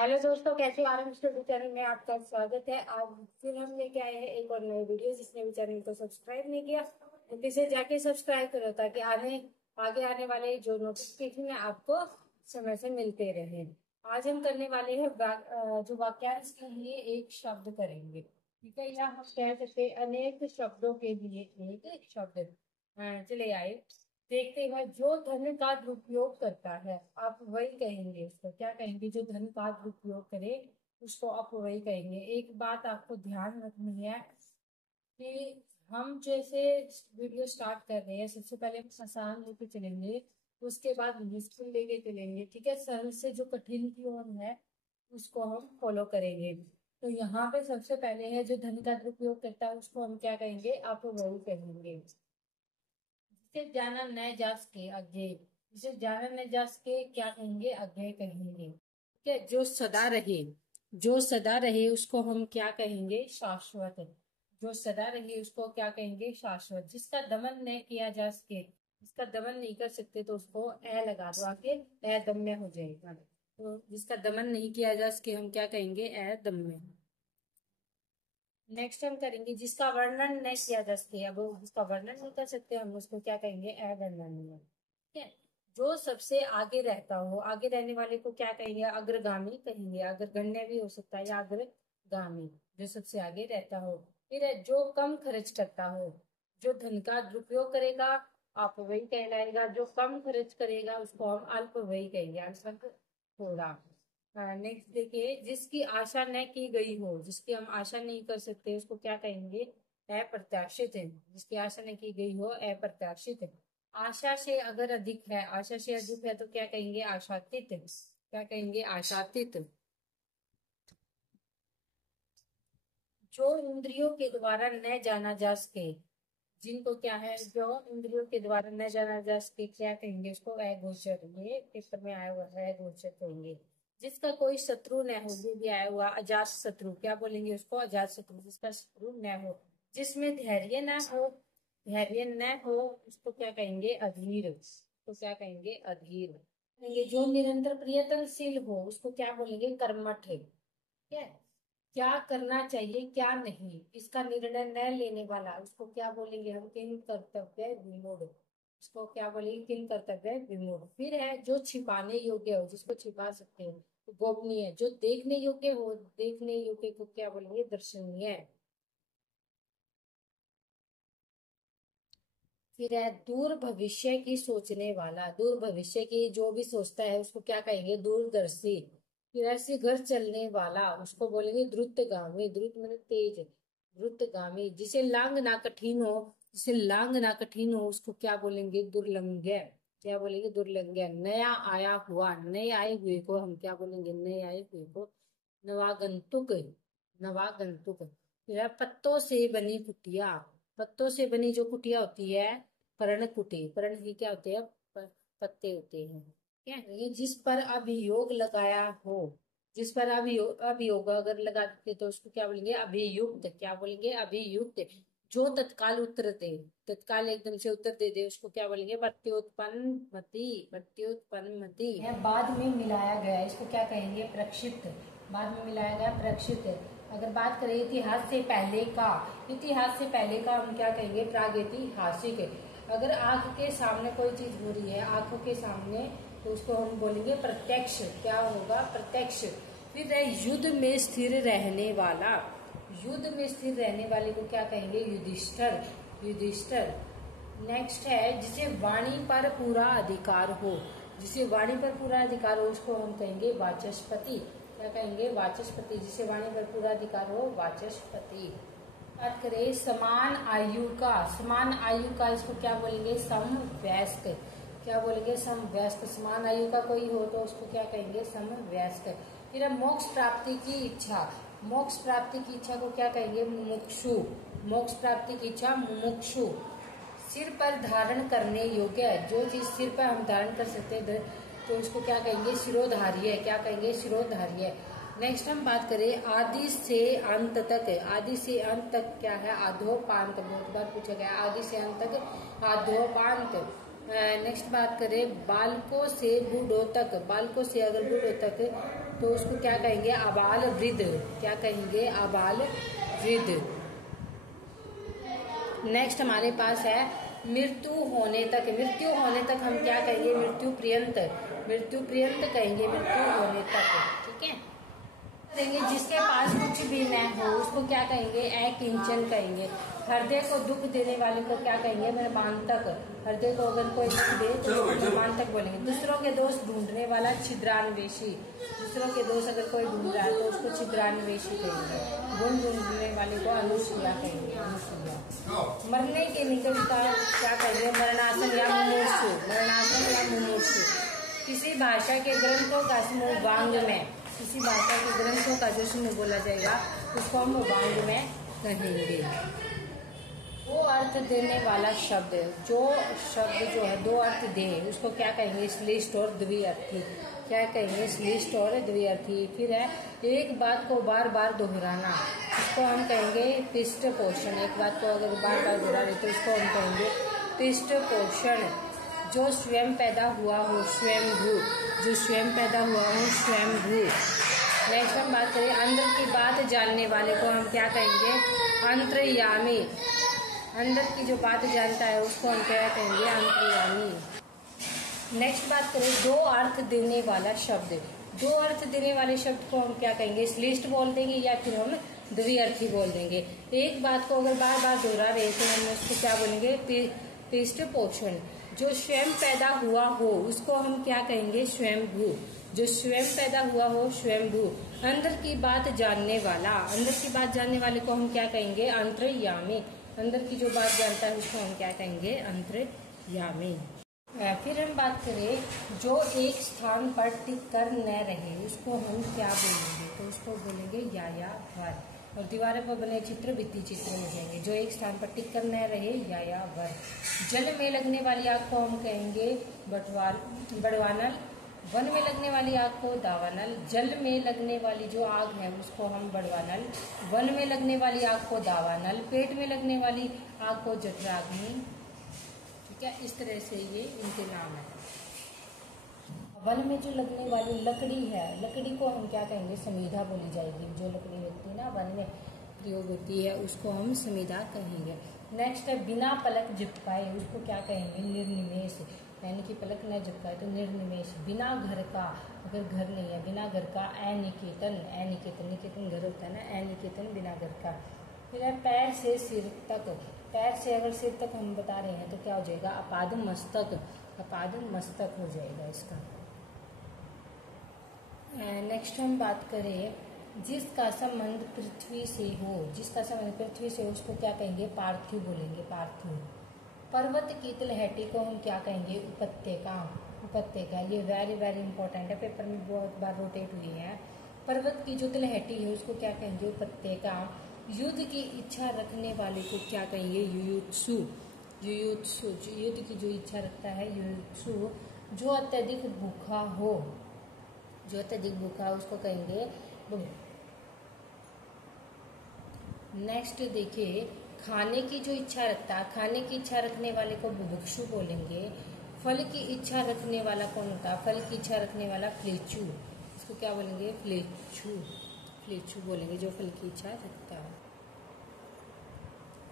Hello दोस्तों, कैसे हो? आरएम स्टूडियो चैनल में आपका स्वागत है। आज फिर हम लेके आए हैं एक और नई वीडियो। जिसने भी चैनल को सब्सक्राइब नहीं किया तो इसे जाके सब्सक्राइब करो, ताकि आगे आने वाले जो नोटिफिकेशन है आपको समय से मिलते रहे। आज हम करने वाले हैं जो वाक्यांश के लिए एक शब्द करेंगे, ठीक है। या हम कह सकते हैं अनेक शब्दों के लिए एक शब्द। चले आए, देखते हैं। जो धन का दुरुपयोग करता है आप वही कहेंगे, उसको क्या कहेंगे? जो धन का दुरुपयोग करे उसको आप वही कहेंगे। एक बात आपको ध्यान रखनी है कि हम जैसे वीडियो स्टार्ट कर रहे हैं, सबसे पहले हम आसान लेके चलेंगे, उसके बाद मुश्किल लेके चलेंगे, ठीक है। सरल से जो कठिन की ओर है उसको हम फॉलो करेंगे। तो यहाँ पे सबसे पहले है जो धन का दुरुपयोग करता है उसको हम क्या कहेंगे? आप वही कहेंगे। जिसे जाना न जा सके आगे, जिसे जाना न जा सके क्या कहेंगे? आगे कहेंगे, ठीक है। जो सदा रहे, जो सदा रहे उसको हम क्या कहेंगे? शाश्वत। जो सदा रहे उसको क्या कहेंगे? शाश्वत। जिसका दमन न किया जा सके, जिसका दमन नहीं कर सकते तो उसको ए लगा दो, आके अदम्य हो जाएगा। तो जिसका दमन नहीं किया जा सके हम क्या कहेंगे? अदम्य। नेक्स्ट हम करेंगे जिसका वर्णन नहीं किया जा सके। अब जिसका वर्णन नहीं कर सकते हम उसको क्या कहेंगे? अवर्णनीय, ठीक है। जो सबसे आगे रहता हो, आगे रहने वाले को क्या कहेंगे? अग्रगामी कहेंगे। अग्रगण्य भी हो सकता है या अग्रगामी, जो सबसे आगे रहता हो। फिर है जो कम खर्च करता हो। जो धन का दुरुपयोग करेगा आप वही कहलाएगा, जो कम खर्च करेगा उसको हम अल्प वही कहेंगे, अल्प थोड़ा। नेक्स्ट देखिए, जिसकी आशा न की गई हो, जिसकी हम आशा नहीं कर सकते उसको क्या कहेंगे? अप्रत्याशित है। जिसकी आशा न की गई हो अप्रत्याशित है। आशा से अगर अधिक है, आशा से अधिक है तो क्या कहेंगे? आशातीत। क्या कहेंगे? आशातीत। जो इंद्रियों के द्वारा न जाना जा सके, जिनको क्या है? जो इंद्रियों के द्वारा न जाना जा सके क्या कहेंगे? उसको अगोचर। ये पेपर में आया हुआ है, अगोचर कहेंगे। जिसका कोई शत्रु न हो, ये भी आया हुआ अजात शत्रु, क्या बोलेंगे उसको? अजात शत्रु। जिसका शत्रु न हो, जिसमें धैर्य न हो, धैर्य न हो उसको क्या कहेंगे? अधीर। तो क्या कहेंगे? अधीर। कहेंगे जो निरंतर प्रयत्नशील हो उसको क्या बोलेंगे? कर्मठ। ठीक है। क्या करना चाहिए क्या नहीं इसका निर्णय न लेने वाला उसको क्या बोलेंगे? हम किन कर्तव्य विमूढ़। उसको क्या बोलेंगे? किन कर्तव्य विमूढ़। फिर है जो छिपाने योग्य हो, जिसको छिपा सकते हो तो गोपनीय। जो देखने योग्य हो, देखने योग्य को क्या बोलेंगे? दर्शनीय। फिर है दूर भविष्य की सोचने वाला। दूर भविष्य की जो भी सोचता है उसको क्या कहेंगे? दूरदर्शी। फिर ऐसे घर चलने वाला उसको बोलेंगे द्रुतगामी। द्रुत मतलब तेज, द्रुतगामी। जिसे लांग ना कठिन हो, जिसे लांग ना कठिन हो उसको क्या बोलेंगे? दुर्लंघ्य। क्या बोलेंगे? दुर्लंघ्य। नया आया हुआ, नए आए हुए को हम क्या बोलेंगे? नए आए हुए को नवागंतुक। नवागंतुक। फिर है पत्तों से बनी कुटिया। पत्तों से बनी जो कुटिया होती है पर्णकुटी। पर्ण की क्या होते हैं? पत्ते होते हैं, ठीक है। ये जिस पर अभियोग लगाया हो, जिस पर अभियोग अगर लगा देते तो उसको क्या बोलेंगे? अभियुक्त। क्या बोलेंगे? अभियुक्त। जो तत्काल उत्तर दे, तत्काल एकदम से उत्तर दे दे उसको क्या बोलेंगे? प्रत्युत्पन्न मति। प्रत्युत्पन्न मति है। बाद में मिलाया गया इसको क्या कहेंगे? प्रक्षिप्त। बाद में मिलाया गया, प्रक्षिप्त। अगर बात करें इतिहास से पहले का, इतिहास से पहले का हम क्या कहेंगे? प्रागैतिहासिक। अगर आंख के सामने कोई चीज हो रही है, आंखों के सामने, तो उसको हम बोलेंगे प्रत्यक्ष। क्या होगा? प्रत्यक्ष। फिर युद्ध में स्थिर रहने वाला। युद्ध में स्थिर रहने वाले को क्या कहेंगे? युधिष्ठिर। युधिष्ठिर। नेक्स्ट है जिसे वाणी पर पूरा अधिकार हो। जिसे वाणी पर पूरा अधिकार हो उसको हम कहेंगे वाचस्पति। क्या कहेंगे? वाचस्पति। जिसे वाणी पर पूरा अधिकार हो, वाचस्पति। बात करें समान आयु का, समान आयु का इसको क्या बोलेंगे? समवयस्क। क्या बोलेंगे? समवयस्क। समान आयु का कोई हो तो उसको क्या कहेंगे? समवयस्क। फिर मोक्ष प्राप्ति की इच्छा। मोक्ष प्राप्ति की इच्छा को क्या कहेंगे? मुमुक्षु। मोक्ष प्राप्ति की इच्छा मुमुक्षु। सिर पर धारण करने योग्य, जो चीज सिर पर हम धारण कर सकते हैं तो उसको क्या कहेंगे? शिरोधार्य। क्या कहेंगे? शिरोधार्य। नेक्स्ट हम बात करें आदि से अंत तक। आदि से अंत तक क्या है? आधोपांत। बहुत बार पूछा गया आदि से अंत तक आधोपांत। नेक्स्ट बात करें बालकों से बूढ़ों तक। बालकों से अगर बूढ़ों तक तो उसको क्या कहेंगे, आबाल वृद्ध। क्या कहेंगे, आबाल वृद्ध। नेक्स्ट हमारे पास है मृत्यु होने तक। मृत्यु होने तक हम क्या कहेंगे, मृत्यु पर्यंत। मृत्यु पर्यंत कहेंगे, मृत्यु होने तक। ठीक है, कहेंगे जिसके पास कुछ भी न हो उसको क्या कहेंगे, अकिंचन कहेंगे। हृदय को दुख देने वाले को क्या कहेंगे, मर्मांतक। हृदय को अगर कोई दुख दे तो मर्मांतक बोलेंगे। दूसरों के दोष ढूंढने वाला छिद्रान्वेषी। दूसरों के दोष अगर कोई ढूंढ रहा है तो उसको छिद्रान्वेषी कहेंगे। गुण ढूंढने वाले को अनुसूया कहेंगे, अनुसूया। मरने के निकट का क्या कहेंगे, मरणासन या मुमूर्षु। मरणासन या मुमूर्षु। किसी भाषा के ग्रंथों का समूह वांग में, किसी भाषा के ग्रंथों का जो समूह बोला जाएगा उसको हम वांग में कहेंगे। दो अर्थ देने वाला शब्द, जो शब्द जो है दो अर्थ दे उसको क्या कहेंगे, श्लिष्ट और द्विअर्थी। क्या कहेंगे, श्लिष्ट और द्विअर्थी। फिर है एक बात को बार बार दोहराना, इसको हम कहेंगे पृष्ठ पोषण। एक बात को अगर बार बार दोहरा रहे तो इसको हम कहेंगे पृष्ठ पोषण। जो स्वयं पैदा हुआ हो, स्वयंभू। जो स्वयं पैदा हुआ हो, स्वयंभू। नेक्स्ट हम बात करें अंदर की बात जानने वाले को हम क्या कहेंगे, अंतर्यामी। अंदर की जो बात जानता है उसको हम क्या कहेंगे, अंतर्यामी। नेक्स्ट बात करें दो अर्थ देने वाला शब्द। दो अर्थ देने वाले शब्द को हम क्या कहेंगे, श्लिष्ट बोल देंगे या फिर हम द्विअर्थी बोल देंगे। एक बात को अगर बार बार दोहरा रहे तो हम उसको क्या बोलेंगे, पृष्ठ पोषण। जो स्वयं पैदा हुआ हो उसको हम क्या कहेंगे, स्वयंभू। जो स्वयं पैदा हुआ हो, स्वयंभू। अंदर की बात जानने वाला। अंदर की बात जानने वाले को हम क्या कहेंगे, अंतर्यामी। अंदर की जो बात जानता है उसको हम क्या कहेंगे, अंतर्यामी। फिर हम बात करें जो एक स्थान पर टिक कर न रहे उसको हम क्या बोलेंगे, तो उसको बोलेंगे यायावर। और दीवारों पर बने चित्र भित्ति चित्र हो जाएंगे। जो एक स्थान पर टिक कर न रहे यायावर। जल में लगने वाली आग को हम कहेंगे बड़वानल। वन में लगने वाली आग को दावानल। जल में लगने वाली जो आग है उसको हम बड़वानल। वन में लगने वाली आग को दावानल। पेट में लगने वाली आग को जठराग्नि। ठीक है, इस तरह से ये इनके नाम है। वन में जो लगने वाली लकड़ी है, लकड़ी को हम क्या कहेंगे, समीधा बोली जाएगी। जो लकड़ी होती है ना वन में प्रयोग होती है उसको हम समीधा कहेंगे। नेक्स्ट है बिना पलक झपकाए उसको क्या कहेंगे, निर्निमेष। यानी कि पलक न झपकाए तो निर्निमेष। बिना घर का, अगर घर नहीं है, बिना घर का अनिकेतन। अनिकेतन, निकेतन घर होता है ना, अनिकेतन बिना घर का। फिर है पैर से सिर तक। पैर से अगर सिर तक हम बता रहे हैं तो क्या हो जाएगा, अपाद मस्तक। अपाद मस्तक हो जाएगा इसका। नेक्स्ट हम बात करें जिसका संबंध पृथ्वी से हो। जिसका संबंध पृथ्वी से हो उसको क्या कहेंगे, पार्थिव बोलेंगे, पार्थिव। पर्वत की तलहटी को हम क्या कहेंगे, उपत्यका। उपत्यका, ये वेरी वेरी इंपॉर्टेंट है, पेपर में बहुत बार रोटेट हुई है। पर्वत की जो तलहटी है उसको क्या कहेंगे, उपत्यका। युद्ध की इच्छा रखने वाले को क्या कहेंगे, युयुत्सु। युयुत्सु, युद्ध की जो इच्छा रखता है, युयुत्सु। जो अत्यधिक भूखा हो, जो अत्यधिक भूखा है उसको कहेंगे। नेक्स्ट देखिए खाने की जो इच्छा रखता है, खाने की इच्छा रखने वाले को बुभुक्षु बोलेंगे। फल की इच्छा रखने वाला कौन होता है, फल की इच्छा रखने वाला फ्लेचू। इसको क्या बोलेंगे, फ्लेचू। फ्लेचू बोलेंगे जो फल की इच्छा रखता है।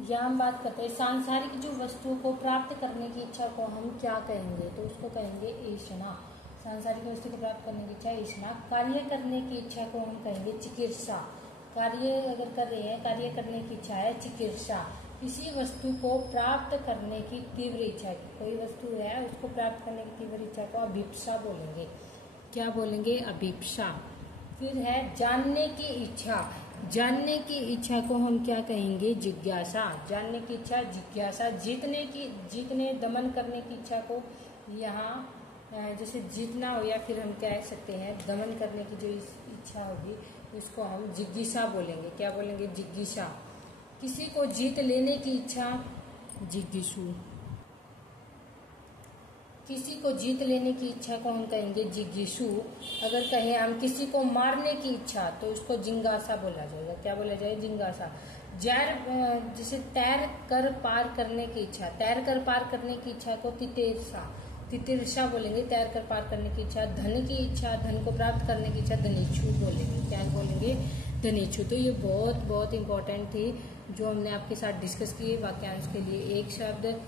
यहाँ हम बात करते हैं सांसारिक जो वस्तुओं को प्राप्त करने की इच्छा को हम क्या कहेंगे, तो उसको कहेंगे ईशना। सांसारिक वस्तु को प्राप्त करने की इच्छा ईशना। कार्य करने की इच्छा को हम कहेंगे चिकित्सा। कार्य अगर कर रहे हैं, कार्य करने की इच्छा है, चिकित्सा। किसी वस्तु को प्राप्त करने की तीव्र इच्छा, कोई वस्तु है उसको प्राप्त करने की तीव्र इच्छा को अभिप्सा बोलेंगे। क्या बोलेंगे, अभिप्सा। फिर है जानने की इच्छा। जानने की इच्छा को हम क्या कहेंगे, जिज्ञासा। जानने की इच्छा, जिज्ञासा। जीतने दमन करने की इच्छा को यहाँ जैसे जीतना हो या फिर हम कह सकते हैं दमन करने की जो इच्छा होगी उसको हम जिज्ञासा बोलेंगे। क्या बोलेंगे, जिज्ञासा। किसी को जीत लेने की इच्छा, जिज्ञासु। किसी को जीत लेने की इच्छा को हम कहेंगे जिज्ञासु। अगर कहें हम किसी को मारने की इच्छा तो उसको जिंगासा बोला जाएगा। क्या बोला जाएगा, जिंगासा। जैसे तैर कर पार करने की इच्छा, तैर कर पार करने की इच्छा को तितेरसा। तितिर्षा बोलेंगे तैर कर पार करने की इच्छा, धन की इच्छा, धन को प्राप्त करने की इच्छा, धनेच्छु बोलेंगे। क्या बोलेंगे? धनेच्छु। तो ये बहुत बहुत इंपॉर्टेंट थी जो हमने आपके साथ डिस्कस किए वाक्यांश के लिए। एक शब्द।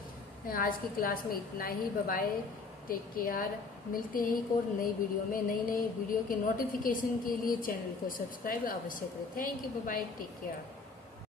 आज की क्लास में इतना ही। Bye bye, take care. मिलते हैं एक और नई वीडियो में। नई नई वीडियो के नोटिफिकेशन के लिए चैनल को सब्सक्राइब अवश्य करें। Thank you, bye bye, take care.